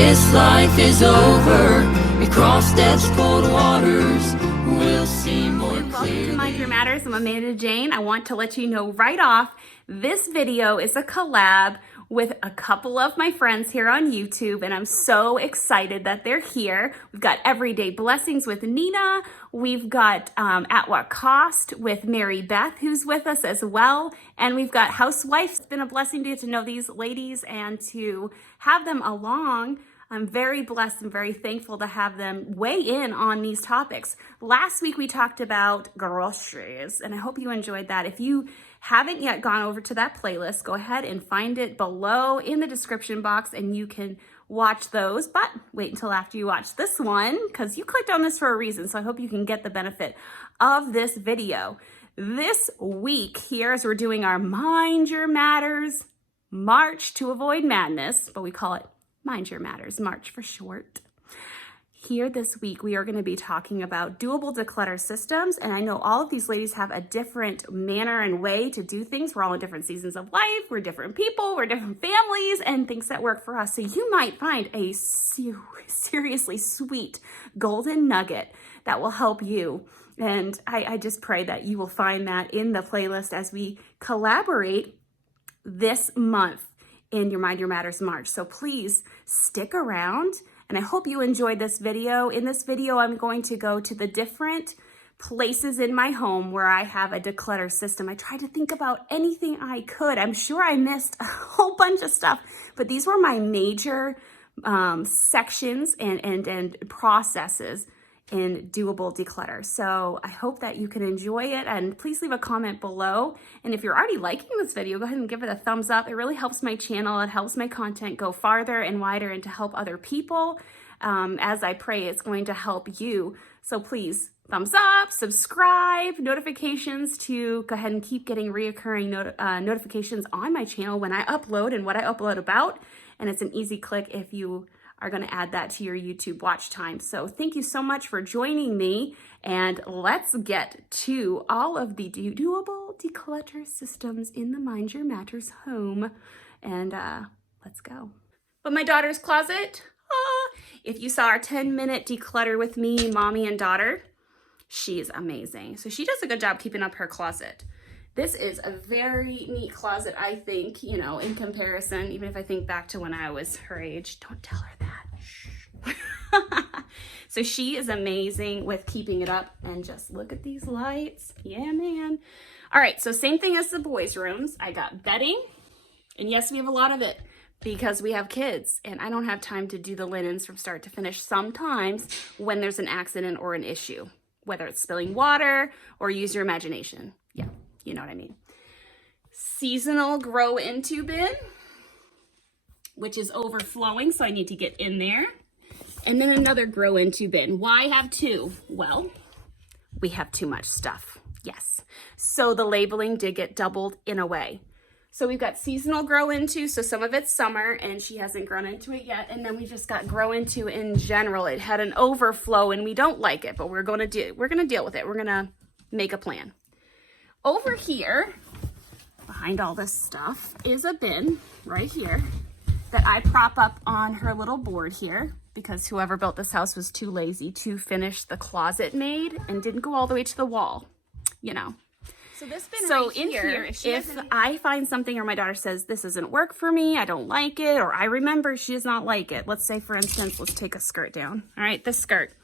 this life is over, we cross death's cold waters, we'll see more clearly. Welcome to Mind Your Matters. I'm Amanda Jane. I want to let you know right off, this video is a collab with a couple of my friends here on YouTube, and I'm so excited that they're here. We've got Everyday Blessings with Nina. We've got At What Cost with Mary Beth, who's with us as well. And we've got Housewives. It's been a blessing to get to know these ladies and to have them along. I'm very blessed and very thankful to have them weigh in on these topics. Last week we talked about groceries, and I hope you enjoyed that. If you haven't yet gone over to that playlist, go ahead and find it below in the description box and you can watch those, but wait until after you watch this one because you clicked on this for a reason, so I hope you can get the benefit of this video. This week here, as we're doing our Mind Your Matters March to Avoid Madness, but we call it Mind Your Matters March for short. Here this week, we are going to be talking about doable declutter systems. And I know all of these ladies have a different manner and way to do things. We're all in different seasons of life. We're different people. We're different families and things that work for us. So you might find a seriously sweet golden nugget that will help you. And I just pray that you will find that in the playlist as we collaborate this month in your Mind Your Matters March. So please stick around. And I hope you enjoyed this video. In this video, I'm going to go to the different places in my home where I have a declutter system. I tried to think about anything I could. I'm sure I missed a whole bunch of stuff, but these were my major sections and processes in doable declutter. So I hope that you can enjoy it, and please leave a comment below. And if you're already liking this video, go ahead and give it a thumbs up. It really helps my channel. It helps my content go farther and wider and to help other people. As I pray, it's going to help you. So please thumbs up, subscribe, notifications to go ahead and keep getting reoccurring notifications on my channel when I upload and what I upload about. And it's an easy click if you are going to add that to your YouTube watch time. So thank you so much for joining me, and let's get to all of the doable declutter systems in the Mind Your Matters home, and let's go. But my daughter's closet, if you saw our 10-minute declutter with me, mommy and daughter, she's amazing. So she does a good job keeping up her closet. This is a very neat closet, I think, you know, in comparison, even if I think back to when I was her age. Don't tell her that. Shh. So she is amazing with keeping it up, and just look at these lights. Yeah, man. All right, so same thing as the boys' rooms. I got bedding, and yes, we have a lot of it because we have kids, and I don't have time to do the linens from start to finish sometimes when there's an accident or an issue, whether it's spilling water or use your imagination. Yeah. You know what I mean. Seasonal grow into bin, which is overflowing, so I need to get in there. And then another grow into bin. Why have two? Well, we have too much stuff. Yes. So the labeling did get doubled in a way. So we've got seasonal grow into, so some of it's summer and she hasn't grown into it yet. And then we just got grow into in general. It had an overflow and we don't like it, but we're going to deal with it. We're going to make a plan. Over here, behind all this stuff, is a bin right here that I prop up on her little board here because whoever built this house was too lazy to finish the closet made and didn't go all the way to the wall, you know. So this bin right here, if I find something or my daughter says, this doesn't work for me, I don't like it, or I remember she does not like it. Let's say, for instance, let's take a skirt down. All right, this skirt,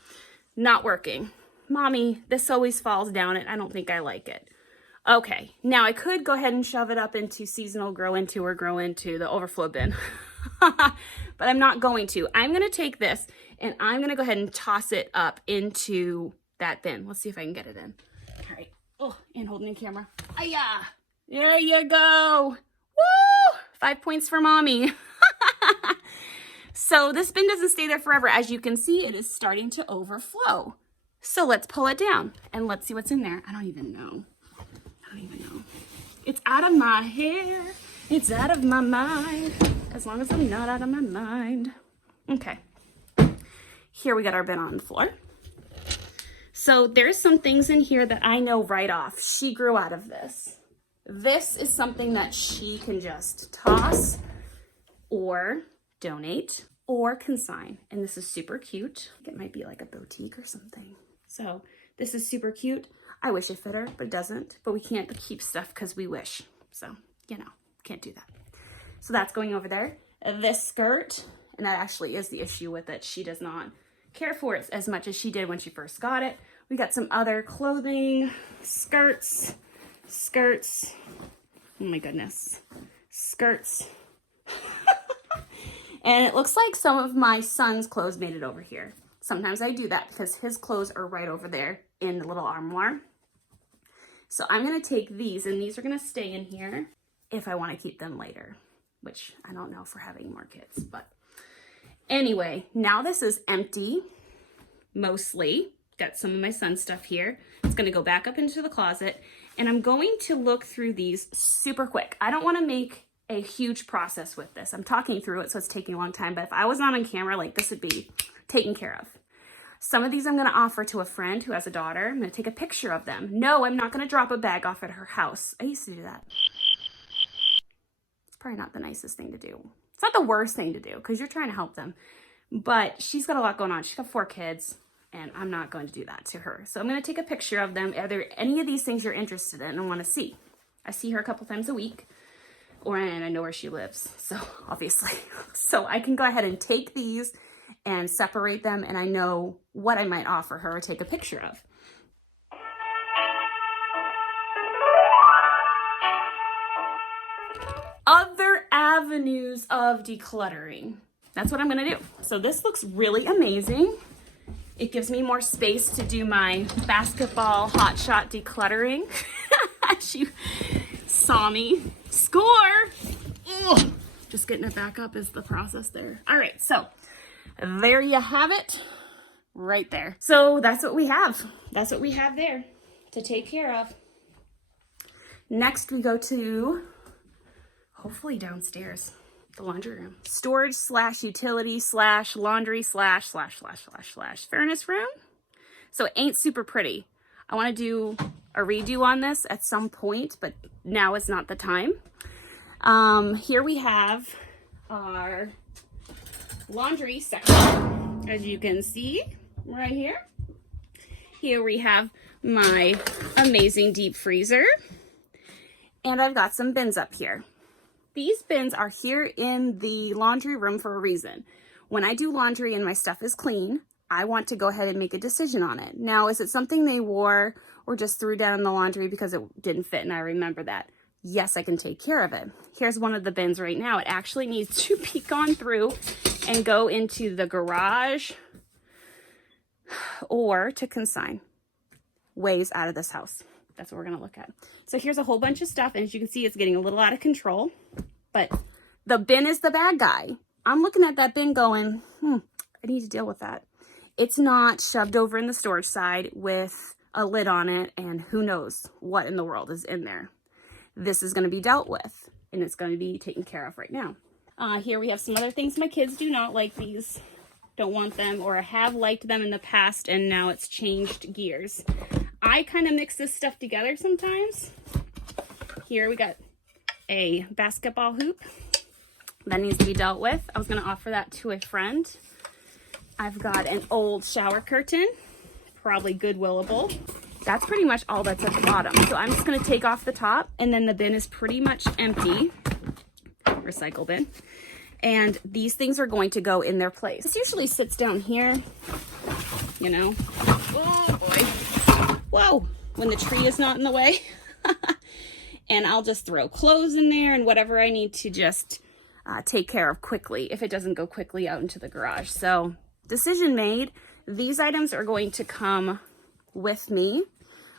not working. Mommy, this always falls down and I don't think I like it. Okay, now I could go ahead and shove it up into seasonal grow into or grow into the overflow bin, but I'm not going to. I'm going to take this and I'm going to go ahead and toss it up into that bin. Let's see if I can get it in. All right. Oh, and holding the camera. Ayah! There you go. Woo! 5 points for mommy. So this bin doesn't stay there forever. As you can see, it is starting to overflow. So let's pull it down and let's see what's in there. I don't even know. It's out of my hair. It's out of my mind. As long as I'm not out of my mind. Okay. Here we got our bin on the floor. So there's some things in here that I know right off. She grew out of this. This is something that she can just toss or donate. or consign. And this is super cute. It might be like a boutique or something. So this is super cute. I wish it fit her, but it doesn't. But we can't keep stuff because we wish. So, you know, can't do that. So that's going over there. This skirt, and that actually is the issue with it. She does not care for it as much as she did when she first got it. We got some other clothing, skirts. Oh my goodness. Skirts. And it looks like some of my son's clothes made it over here. Sometimes I do that because his clothes are right over there in the little armoire. So I'm going to take these, and these are going to stay in here if I want to keep them later, which I don't know for having more kids. But anyway, now this is empty, mostly. Got some of my son's stuff here. It's going to go back up into the closet, and I'm going to look through these super quick. I don't want to make a huge process with this. I'm talking through it, so it's taking a long time, but if I was not on camera, like, this would be taken care of. Some of these I'm going to offer to a friend who has a daughter. I'm going to take a picture of them. No, I'm not going to drop a bag off at her house. I used to do that. It's probably not the nicest thing to do. It's not the worst thing to do because you're trying to help them, but she's got a lot going on. She's got 4 kids, and I'm not going to do that to her. So I'm going to take a picture of them. Are there any of these things you're interested in and want to see? I see her a couple times a week. And I know where she lives, so obviously. So I can go ahead and take these and separate them, and I know what I might offer her or take a picture of. Other avenues of decluttering. That's what I'm gonna do. So this looks really amazing. It gives me more space to do my basketball hotshot decluttering. She saw me score. Ugh. Just getting it back up is the process there. All right, so there you have it right there. So that's what we have. That's what we have there to take care of. Next we go to, hopefully downstairs, the laundry room. Storage / utility / laundry / furnace room. So it ain't super pretty. I want to do a redo on this at some point, but now is not the time. Here we have our laundry section, as you can see right here. Here we have my amazing deep freezer, and I've got some bins up here. These bins are here in the laundry room for a reason. When I do laundry and my stuff is clean, I want to go ahead and make a decision on it. Now, is it something they wore or just threw down in the laundry because it didn't fit and I remember that? Yes, I can take care of it. Here's one of the bins right now. It actually needs to be gone through and go into the garage or to consign. Ways out of this house. That's what we're going to look at. So here's a whole bunch of stuff, and as you can see, it's getting a little out of control, but the bin is the bad guy. I'm looking at that bin going, I need to deal with that. It's not shoved over in the storage side with a lid on it, and who knows what in the world is in there. This is going to be dealt with, and it's going to be taken care of right now. Here we have some other things. My kids do not like these, don't want them, or have liked them in the past, and now it's changed gears. I kind of mix this stuff together sometimes. Here we got a basketball hoop that needs to be dealt with. I was going to offer that to a friend. I've got an old shower curtain, probably Goodwillable. That's pretty much all that's at the bottom. So I'm just going to take off the top, and then the bin is pretty much empty. Recycle bin. And these things are going to go in their place. This usually sits down here, you know. Oh boy. Whoa, when the tree is not in the way. And I'll just throw clothes in there and whatever I need to just take care of quickly if it doesn't go quickly out into the garage. So decision made. These items are going to come with me.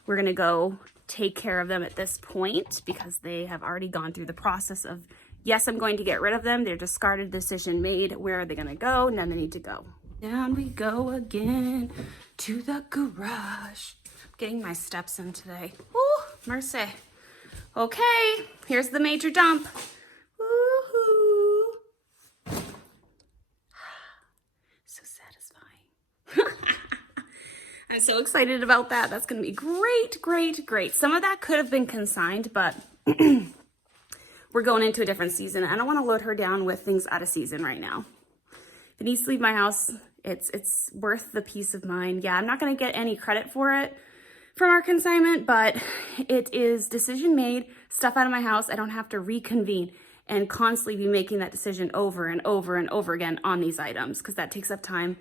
We're going to go take care of them at this point because they have already gone through the process of, yes, I'm going to get rid of them. They're discarded, decision made. Where are they going to go? Now they need to go. Down we go again to the garage. I'm getting my steps in today. Woo, mercy. Okay, here's the major dump. Woohoo. So satisfying. I'm so excited about that. That's going to be great, great, great. Some of that could have been consigned, but we're going into a different season. I don't want to load her down with things out of season right now it needs to leave my house. It's worth the peace of mind. Yeah, I'm not going to get any credit for it from our consignment, but it is decision made, stuff out of my house. I don't have to reconvene and constantly be making that decision over and over and over again on these items, because that takes up time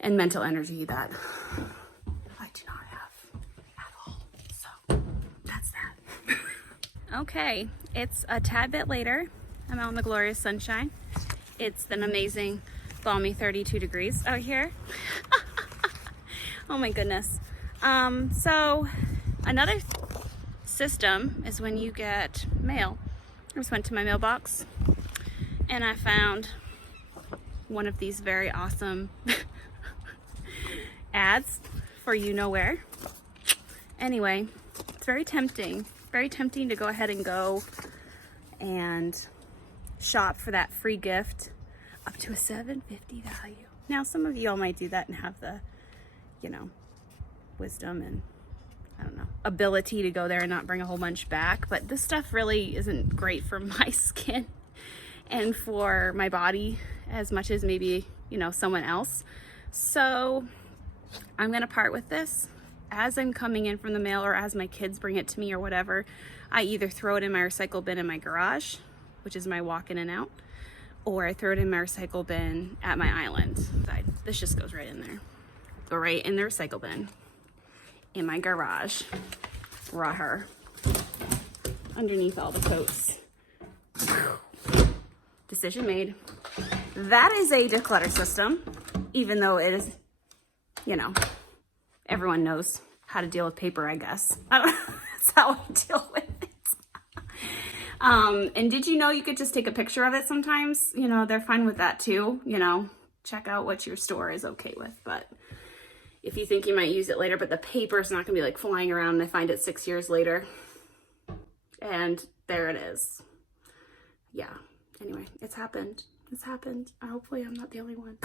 and mental energy that I do not have at all. So that's that. Okay, it's a tad bit later. I'm out in the glorious sunshine. It's an amazing balmy 32 degrees out here. Oh my goodness. So another system is when you get mail. I just went to my mailbox and I found one of these very awesome ads for you know where. Anyway, it's very tempting to go ahead and go and shop for that free gift up to a $7.50 value. Now, some of you all might do that and have the, you know, wisdom and, I don't know, ability to go there and not bring a whole bunch back. But this stuff really isn't great for my skin and for my body as much as maybe, you know, someone else. So I'm gonna part with this. As I'm coming in from the mail or as my kids bring it to me or whatever, I either throw it in my recycle bin in my garage, which is my walk in and out, or I throw it in my recycle bin at my island. This just goes right in there. Go right in the recycle bin in my garage. Raw her. Underneath all the coats. Decision made. That is a declutter system, even though it is, you know, everyone knows how to deal with paper, I guess. That's how I deal with it. And did you know you could just take a picture of it sometimes? You know, they're fine with that too. You know, check out what your store is okay with. But if you think you might use it later, but the paper is not going to be like flying around and I find it 6 years later. And there it is. Yeah. Anyway, it's happened. It's happened. Hopefully I'm not the only one.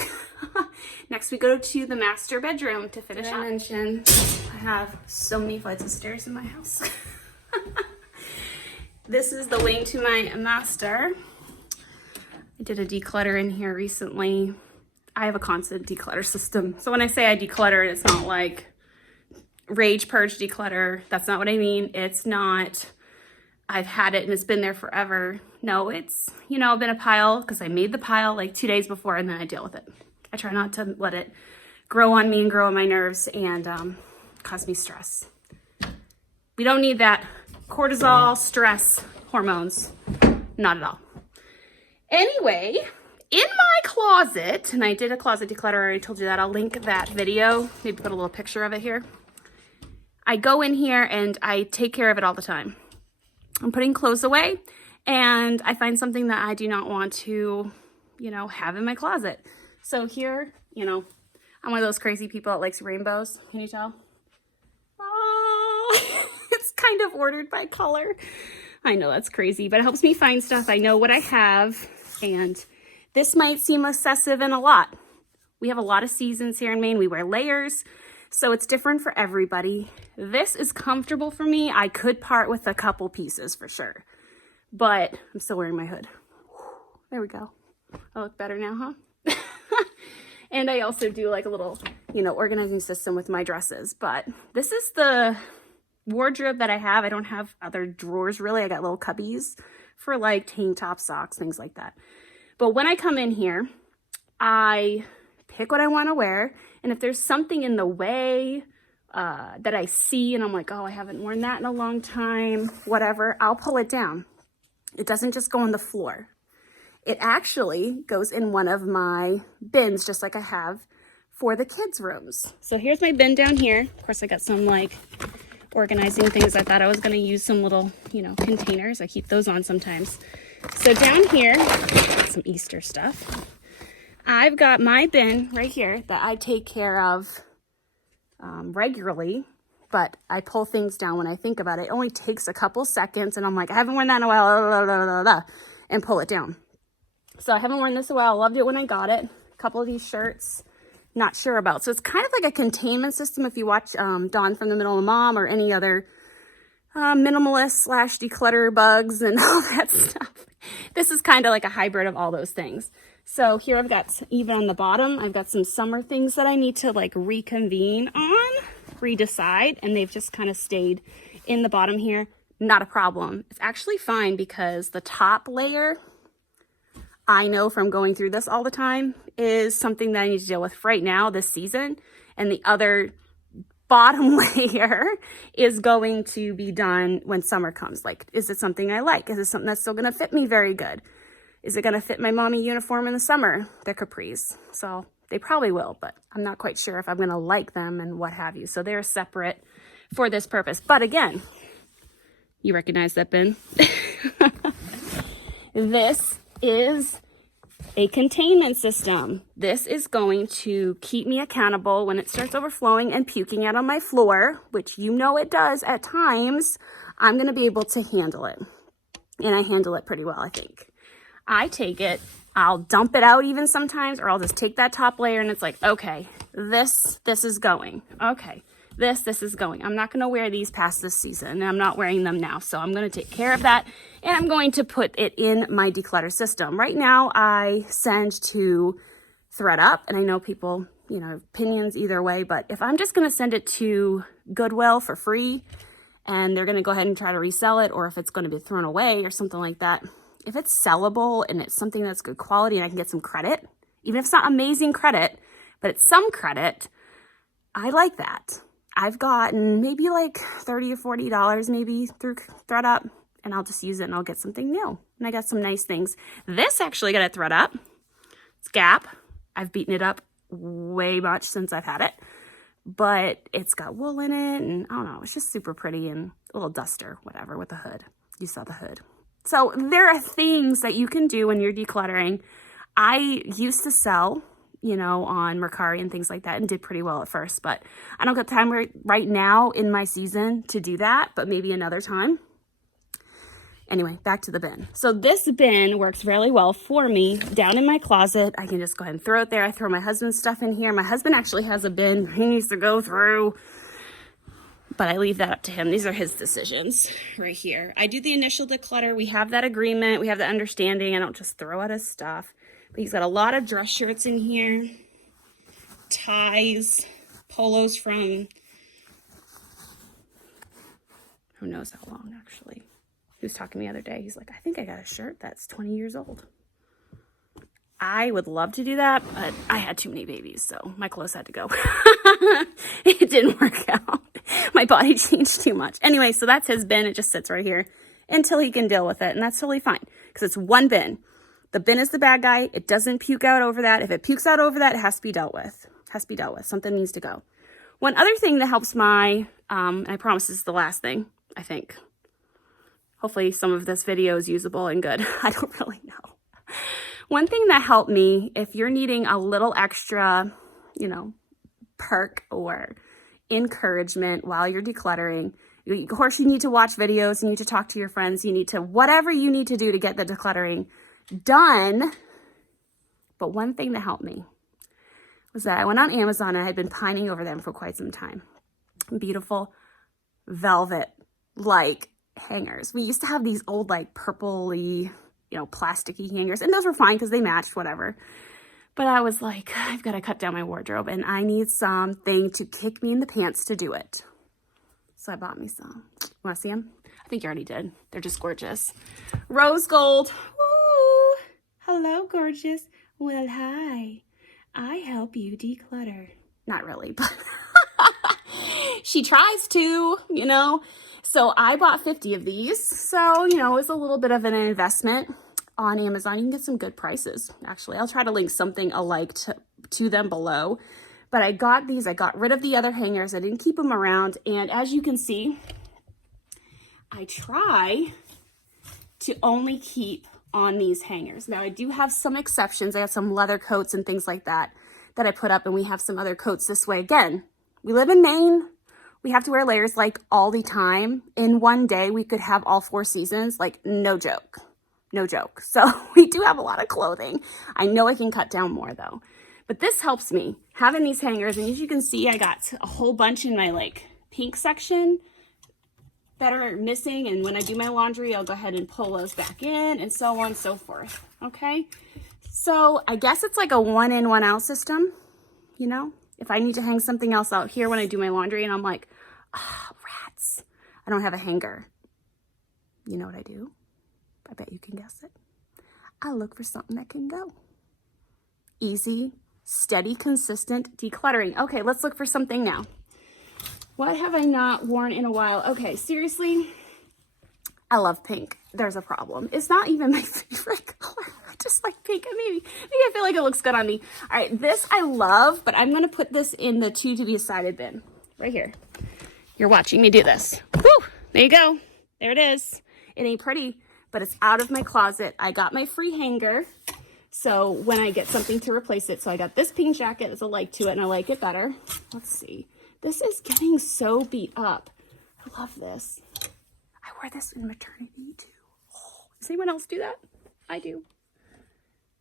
Next we go to the master bedroom to finish up. I mentioned I have so many flights of stairs in my house. This is the wing to my master. I did a declutter in here recently. I have a constant declutter system. So when I say I declutter, it's not like rage purge declutter. That's not what I mean. It's not, I've had it and it's been there forever. No, it's, you know, been a pile because I made the pile like 2 days before and then I deal with it. I try not to let it grow on me and grow on my nerves and cause me stress. We don't need that cortisol, stress, hormones. Not at all. Anyway, in my closet, and I did a closet declutter, I already told you that. I'll link that video, maybe put a little picture of it here. I go in here and I take care of it all the time. I'm putting clothes away and I find something that I do not want to, you know, have in my closet. So here, you know, I'm one of those crazy people that likes rainbows. Can you tell? Oh, it's kind of ordered by color. I know that's crazy, but it helps me find stuff. I know what I have, and this might seem excessive and a lot. We have a lot of seasons here in Maine. We wear layers, so it's different for everybody. This is comfortable for me. I could part with a couple pieces for sure, but I'm still wearing my hood. There we go. I look better now, huh? And I also do like a little, you know, organizing system with my dresses, but this is the wardrobe that I have. I don't have other drawers really. I got little cubbies for like tank top, socks, things like that. But when I come in here, I pick what I want to wear. And if there's something in the way that I see and I'm like, oh, I haven't worn that in a long time, whatever, I'll pull it down. It doesn't just go on the floor. It actually goes in one of my bins, just like I have for the kids' rooms. So here's my bin down here. Of course, I got some like organizing things. I thought I was going to use some little, you know, containers. I keep those on sometimes. So down here, some Easter stuff. I've got my bin right here that I take care of regularly, but I pull things down when I think about it. It only takes a couple seconds and I'm like, I haven't worn that in a while, and pull it down. So I haven't worn this in a while. I loved it when I got it. A couple of these shirts, not sure about. So it's kind of like a containment system if you watch Dawn from the Middle of Mom or any other minimalist / declutter bugs and all that stuff. this is kind of like a hybrid of all those things. So here I've got, even on the bottom, I've got some summer things that I need to like reconvene on, redecide, and they've just kind of stayed in the bottom here. Not a problem. It's actually fine because the top layer, I know from going through this all the time, is something that I need to deal with right now this season, and the other bottom layer is going to be done when summer comes. Like, is it something I like? Is it something that's still going to fit me very good? Is it going to fit my mommy uniform in the summer, the capris? So they probably will, but I'm not quite sure if I'm going to like them and what have you. So they're separate for this purpose. But again, you recognize that bin? This is a containment system. This is going to keep me accountable when it starts overflowing and puking out on my floor, which you know it does at times. I'm going to be able to handle it. And I handle it pretty well, I think. I take it, I'll dump it out even sometimes, or I'll just take that top layer and it's like, okay, this is going. Okay, this is going. I'm not going to wear these past this season, and I'm not wearing them now. So I'm going to take care of that, and I'm going to put it in my declutter system. Right now, I send to ThredUp, and I know people, you know, opinions either way, but if I'm just going to send it to Goodwill for free, and they're going to go ahead and try to resell it, or if it's going to be thrown away or something like that, if it's sellable and it's something that's good quality and I can get some credit, even if it's not amazing credit, but it's some credit, I like that. I've gotten maybe like $30 or $40 maybe through ThredUp, and I'll just use it and I'll get something new. And I got some nice things. This actually got at ThredUp. It's Gap. I've beaten it up way much since I've had it, but it's got wool in it, and I don't know, it's just super pretty, and a little duster, whatever, with the hood. You saw the hood. So there are things that you can do when you're decluttering. I used to sell, you know, on Mercari and things like that, and did pretty well at first, but I don't got time right now in my season to do that, but maybe another time. Anyway, back to the bin. So this bin works really well for me down in my closet. I can just go ahead and throw it there. I throw my husband's stuff in here. My husband actually has a bin he needs to go through, but I leave that up to him. These are his decisions right here. I do the initial declutter. We have that agreement. We have the understanding. I don't just throw out his stuff. But he's got a lot of dress shirts in here, ties, polos from who knows how long, actually. He was talking the other day. He's like, I think I got a shirt that's 20 years old. I would love to do that, but I had too many babies, so my clothes had to go. It didn't work out. My body changed too much. Anyway, so that's his bin. It just sits right here until he can deal with it, and that's totally fine because it's one bin. The bin is the bad guy. It doesn't puke out over that. If it pukes out over that, it has to be dealt with. It has to be dealt with. Something needs to go. One other thing that helps my, and I promise this is the last thing, I think. Hopefully some of this video is usable and good. I don't really know. One thing that helped me, if you're needing a little extra, you know, perk or encouragement while you're decluttering, of course you need to watch videos, you need to talk to your friends, you need to, whatever you need to do to get the decluttering done. But one thing that helped me was that I went on Amazon, and I had been pining over them for quite some time. Beautiful velvet, like, hangers. We used to have these old, like, purpley, you know, plasticky hangers, and those were fine because they matched, whatever. But I was like, I've got to cut down my wardrobe, and I need something to kick me in the pants to do it. So I bought me some. Want to see them? I think you already did. They're just gorgeous. Rose gold. Woo! Hello, gorgeous. Well, hi. I help you declutter. Not really, but she tries to, you know. So I bought 50 of these. So, you know, it was a little bit of an investment on Amazon. You can get some good prices, actually. I'll try to link something alike to them below. But I got these. I got rid of the other hangers. I didn't keep them around. And as you can see, I try to only keep on these hangers. Now, I do have some exceptions. I have some leather coats and things like that I put up, and we have some other coats this way. Again, we live in Maine. We have to wear layers like all the time. In one day, we could have all 4 seasons, like no joke. No joke. So we do have a lot of clothing. I know I can cut down more though. But this helps me having these hangers. And as you can see, I got a whole bunch in my like pink section. that are missing, and when I do my laundry, I'll go ahead and pull those back in, and so on and so forth, okay? So I guess it's like a one in, one out system, you know? If I need to hang something else out here when I do my laundry and I'm like, oh, rats, I don't have a hanger. You know what I do? I bet you can guess it. I look for something that can go. Easy, steady, consistent decluttering. Okay, let's look for something now. What have I not worn in a while? Okay, seriously, I love pink. There's a problem. It's not even my favorite color. I just like pink, and maybe I feel like it looks good on me. All right, this I love, but I'm gonna put this in the to be decided bin right here. You're watching me do this. Woo! There you go. There it is. It ain't pretty, but it's out of my closet. I got my free hanger, so when I get something to replace it, so I got this pink jacket. There's a like to it, and I like it better. Let's see. This is getting so beat up. I love this. I wear this in maternity too. Oh, does anyone else do that? I do.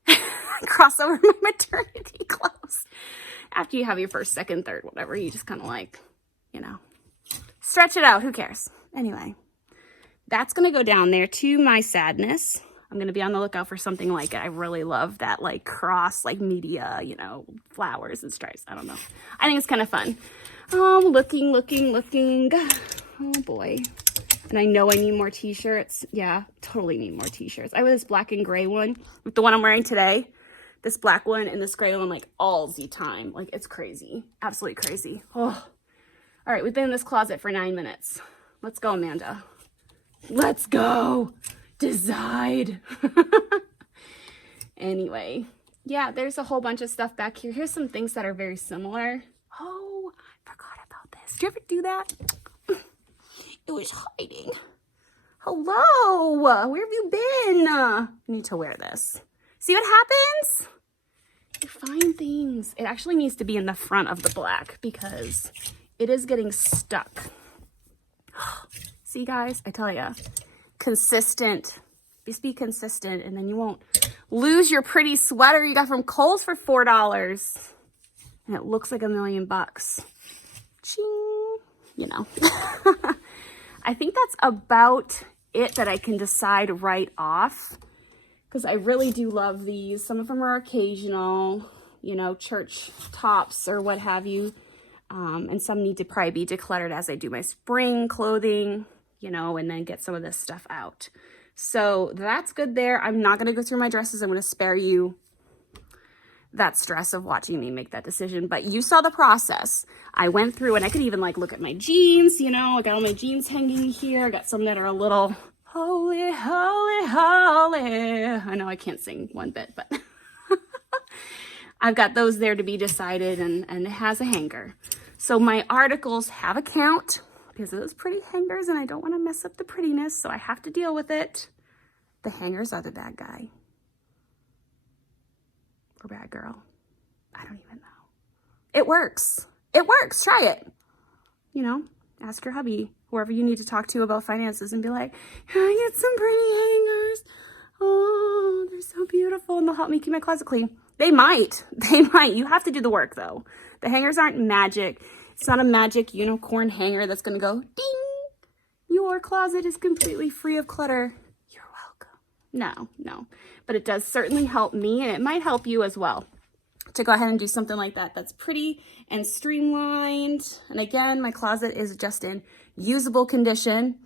I cross over my maternity clothes. After you have your first, second, third, whatever, you just kind of like, you know, stretch it out. Who cares? Anyway, that's going to go down there to my sadness. I'm going to be on the lookout for something like it. I really love that like cross, like media, you know, flowers and stripes. I don't know. I think it's kind of fun. Looking. Oh boy. And I know I need more t-shirts. Yeah, totally need more t-shirts. I wear this black and gray one with the one I'm wearing today. This black one and this gray one like all the time. Like it's crazy. Absolutely crazy. Oh. All right, we've been in this closet for 9 minutes. Let's go, Amanda. Let's go. Decide. Anyway, yeah, there's a whole bunch of stuff back here. Here's some things that are very similar. Oh, I forgot about this. Did you ever do that? It was hiding. Hello, where have you been? I need to wear this. See what happens? You find things. It actually needs to be in the front of the black because it is getting stuck. See, guys, I tell ya, consistent. Just be consistent, and then you won't lose your pretty sweater you got from Kohl's for $4. And it looks like $1 million. Ching, you know. I think that's about it that I can decide right off, because I really do love these. Some of them are occasional, you know, church tops or what have you. And some need to probably be decluttered as I do my spring clothing, you know, and then get some of this stuff out. So that's good there. I'm not going to go through my dresses. I'm going to spare you that stress of watching me make that decision. But you saw the process. I went through, and I could even like look at my jeans, you know, I got all my jeans hanging here. I got some that are a little holy, holy, holy. I know I can't sing one bit, but I've got those there to be decided, and it has a hanger. So my articles have a count because of those pretty hangers, and I don't want to mess up the prettiness, so I have to deal with it. The hangers are the bad guy. Or bad girl. I don't even know. It works. It works. Try it. You know, ask your hubby, whoever you need to talk to about finances, and be like, can I get some pretty hangers? Oh, they're so beautiful, and they'll help me keep my closet clean. They might. They might. You have to do the work, though. The hangers aren't magic. It's not a magic unicorn hanger that's going to go ding. Your closet is completely free of clutter. You're welcome. No. But it does certainly help me, and it might help you as well to go ahead and do something like that that's pretty and streamlined. And again, my closet is just in usable condition.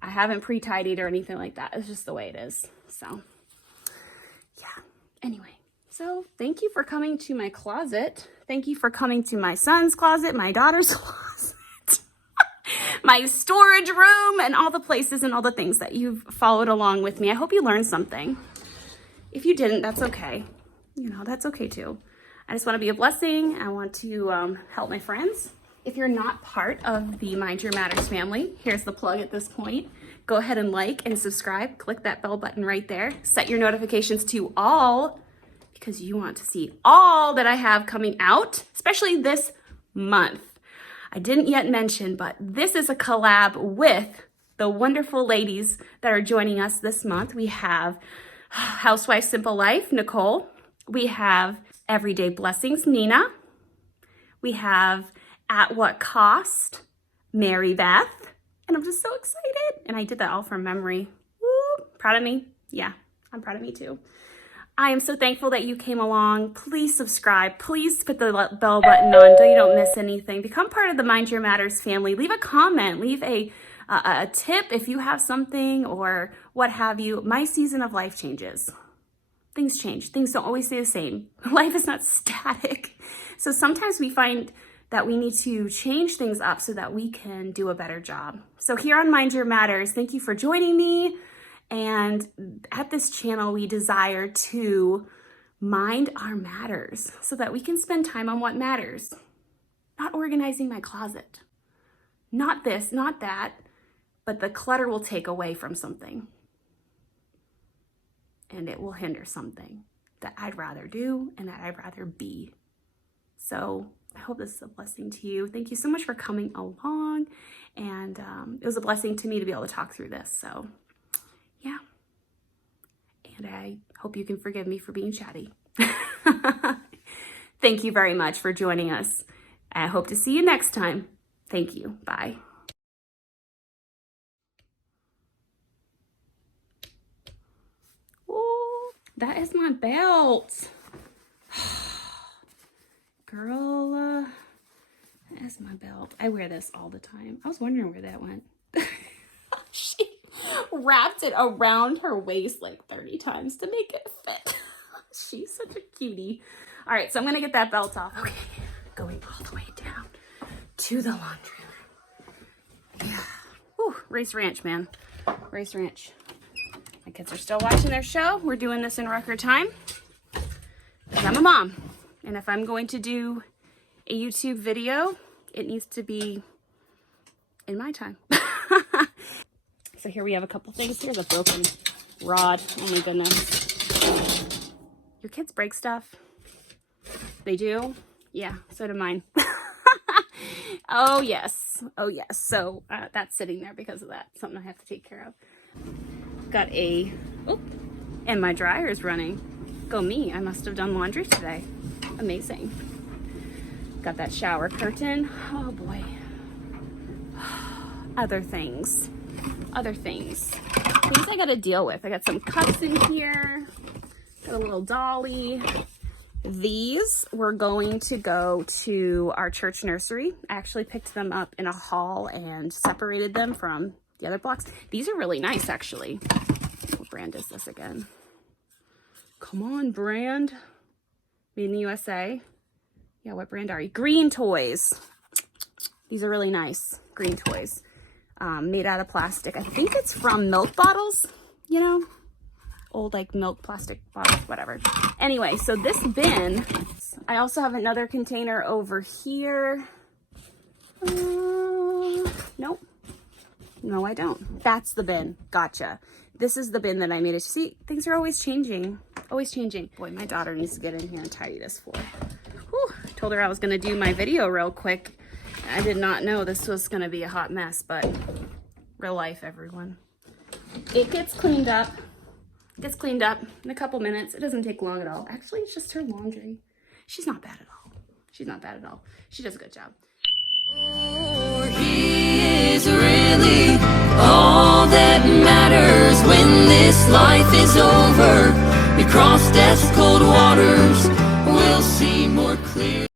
I haven't pre-tidied or anything like that. It's just the way it is. So, yeah. Anyway. So thank you for coming to my closet. Thank you for coming to my son's closet, my daughter's closet, my storage room, and all the places and all the things that you've followed along with me. I hope you learned something. If you didn't, that's okay. You know, that's okay too. I just want to be a blessing. I want to help my friends. If you're not part of the Mind Your Matters family, here's the plug at this point. Go ahead and like and subscribe. Click that bell button right there. Set your notifications to all, because you want to see all that I have coming out, especially this month. I didn't yet mention, but this is a collab with the wonderful ladies that are joining us this month. We have Housewife Simple Life, Nicole. We have Everyday Blessings, Nina. We have At What Cost, Mary Beth. And I'm just so excited. And I did that all from memory. Woo! Proud of me? Yeah, I'm proud of me too. I am so thankful that you came along. Please subscribe. Please put the bell button on so you don't miss anything. Become part of the Mind Your Matters family. Leave a comment. Leave a tip if you have something or what have you. My season of life changes. Things change. Things don't always stay the same. Life is not static. So sometimes we find that we need to change things up so that we can do a better job. So here on Mind Your Matters, thank you for joining me. And at this channel, we desire to mind our matters so that we can spend time on what matters. Not organizing my closet. Not this, not that, but the clutter will take away from something. And it will hinder something that I'd rather do and that I'd rather be. So I hope this is a blessing to you. Thank you so much for coming along. And it was a blessing to me to be able to talk through this. So yeah. And I hope you can forgive me for being chatty. Thank you very much for joining us. I hope to see you next time. Thank you. Bye. Oh, that is my belt. Girl, that is my belt. I wear this all the time. I was wondering where that went. She wrapped it around her waist like 30 times to make it fit. She's such a cutie. All right, so I'm gonna get that belt off. Okay, going all the way down to the laundry room. Yeah. Whew, Race Ranch, man. Race Ranch. My kids are still watching their show. We're doing this in record time because I'm a mom. And if I'm going to do a YouTube video, it needs to be in my time. So here we have a couple things. Here's a broken rod. Oh my goodness. Your kids break stuff? They do? Yeah, so do mine. Oh yes. Oh yes. So that's sitting there because of that. Something I have to take care of. Got a, oh, and my dryer is running. Go me, I must have done laundry today. Amazing. Got that shower curtain. Oh boy. Other things I gotta deal with. I got some cups in here, got a little dolly. These were going to go to our church nursery. I actually picked them up in a haul and separated them from the other blocks. These are really nice, actually. What brand is this again? Come on, brand. Made in the USA. Yeah, what brand are you? Green Toys. These are really nice. Green Toys. Made out of plastic. I think it's from milk bottles, you know? Old like milk plastic bottles, whatever. Anyway, so this bin, I also have another container over here. Nope. No, I don't. That's the bin. Gotcha. This is the bin that I made it. See, things are always changing. Always changing. Boy, my daughter needs to get in here and tidy this floor. Whew. Told her I was going to do my video real quick. I did not know this was going to be a hot mess, but real life, everyone. It gets cleaned up. Gets cleaned up in a couple minutes. It doesn't take long at all. Actually, it's just her laundry. She's not bad at all. She's not bad at all. She does a good job. For he is really all that matters when this life is over. We cross death's cold waters. We'll see more clear.